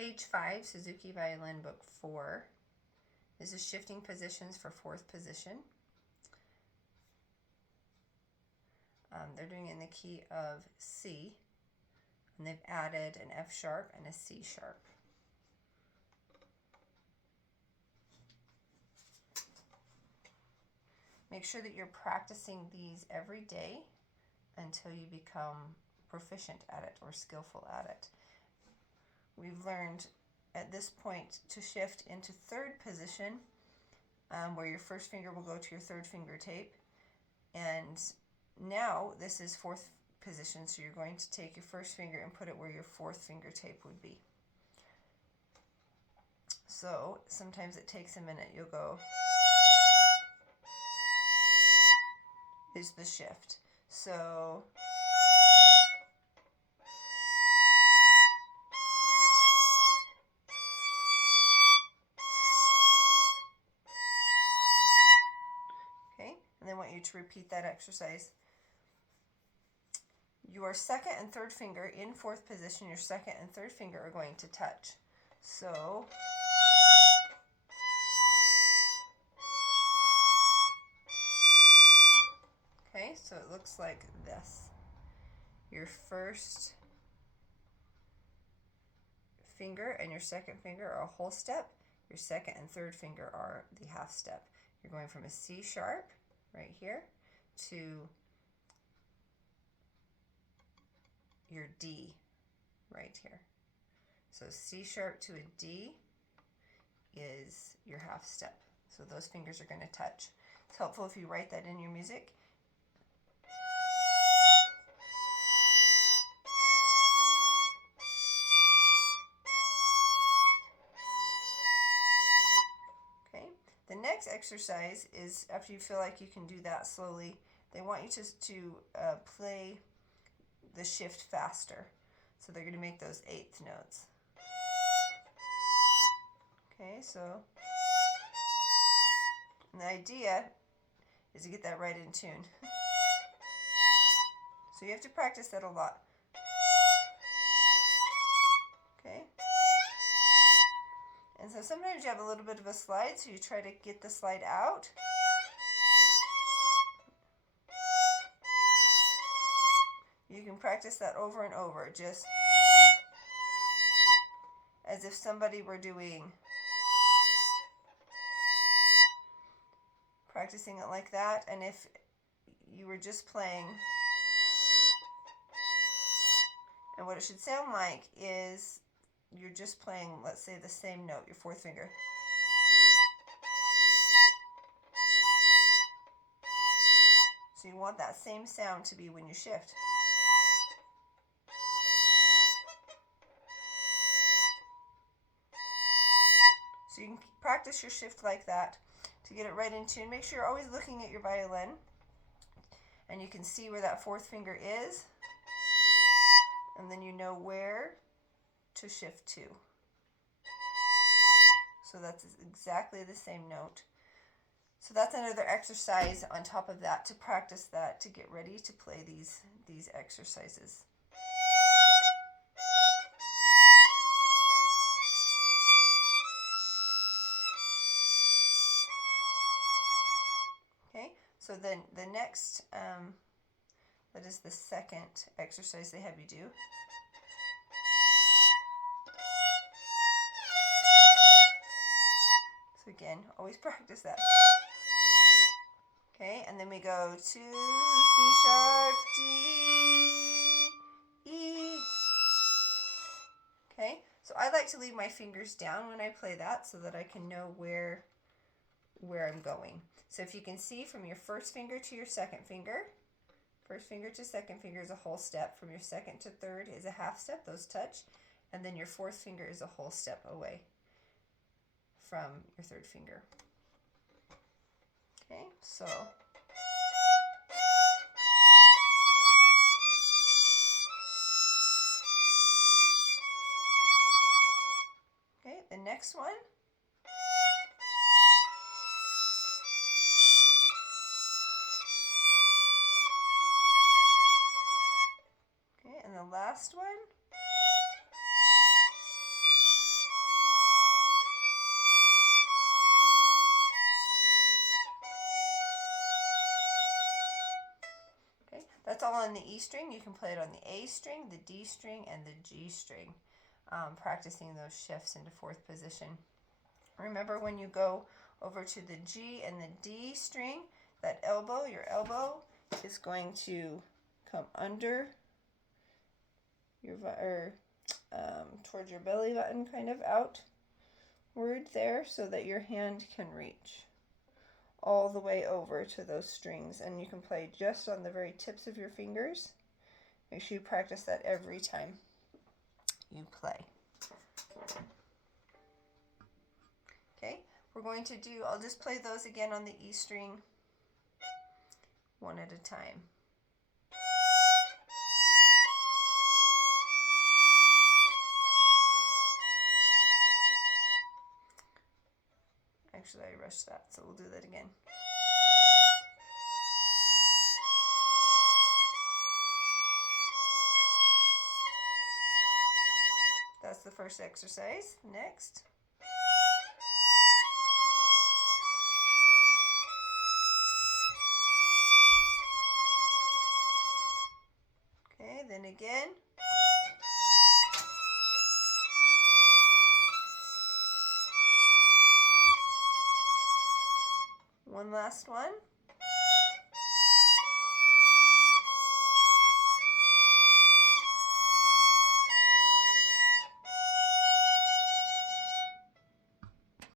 page 5, Suzuki Violin Book 4. This is shifting positions for 4th position. They're doing it in the key of C, and they've added an F sharp and a C sharp. Make sure that you're practicing these every day until you become proficient at it or skillful at it. We've learned at this point to shift into 3rd position, where your 1st finger will go to your 3rd finger tape. And now this is 4th position, so you're going to take your 1st finger and put it where your 4th finger tape would be. So sometimes it takes a minute. You'll go, is the shift. So okay, and then I want you to repeat that exercise. Your 2nd and 3rd finger in 4th position, your 2nd and 3rd finger are going to touch. So okay, so it looks like this. Your 1st finger and your 2nd finger are a whole step. Your 2nd and 3rd finger are the half step. You're going from a C sharp right here to your D right here. So C sharp to a D is your half step. So those fingers are going to touch. It's helpful if you write that in your music. Okay. The next exercise is, after you feel like you can do that slowly, they want you to play the shift faster. So they're going to make those 8th notes. Okay, so and the idea is to get that right in tune. So you have to practice that a lot. Okay. And so sometimes you have a little bit of a slide, so you try to get the slide out. You can practice that over and over, just as if somebody were practicing it like that, and if you were just playing, and what it should sound like is you're just playing, let's say, the same note, your 4th finger. So you want that same sound to be when you shift. So you can practice your shift like that to get it right in tune. Make sure you're always looking at your violin and you can see where that 4th finger is, and then you know where to shift to. So that's exactly the same note. So that's another exercise on top of that to practice that, to get ready to play these exercises. Okay, so then the next, that is the 2nd exercise they have you do. So again, always practice that. Okay, and then we go to C sharp, D, E. Okay, so I like to leave my fingers down when I play that so that I can know where I'm going. So if you can see, from your 1st finger to your 2nd finger, 1st finger to 2nd finger is a whole step. From your 2nd to 3rd is a half step, those touch. And then your 4th finger is a whole step away from your 3rd finger. Okay, so okay, the next one. Okay, and the last one. all on the E string. You can play it on the A string, the D string, and the G string, practicing those shifts into fourth position. Remember, when you go over to the G and the D string, that elbow, your elbow, is going to come under your, towards your belly button, kind of outward there, so that your hand can reach all the way over to those strings. And you can play just on the very tips of your fingers. Make sure you practice that every time you play. Okay, we're going to do, I'll just play those again on the E string, one at a time. Actually, I rushed that, so we'll do that again. That's the first exercise. Next. Okay, then again. One last one.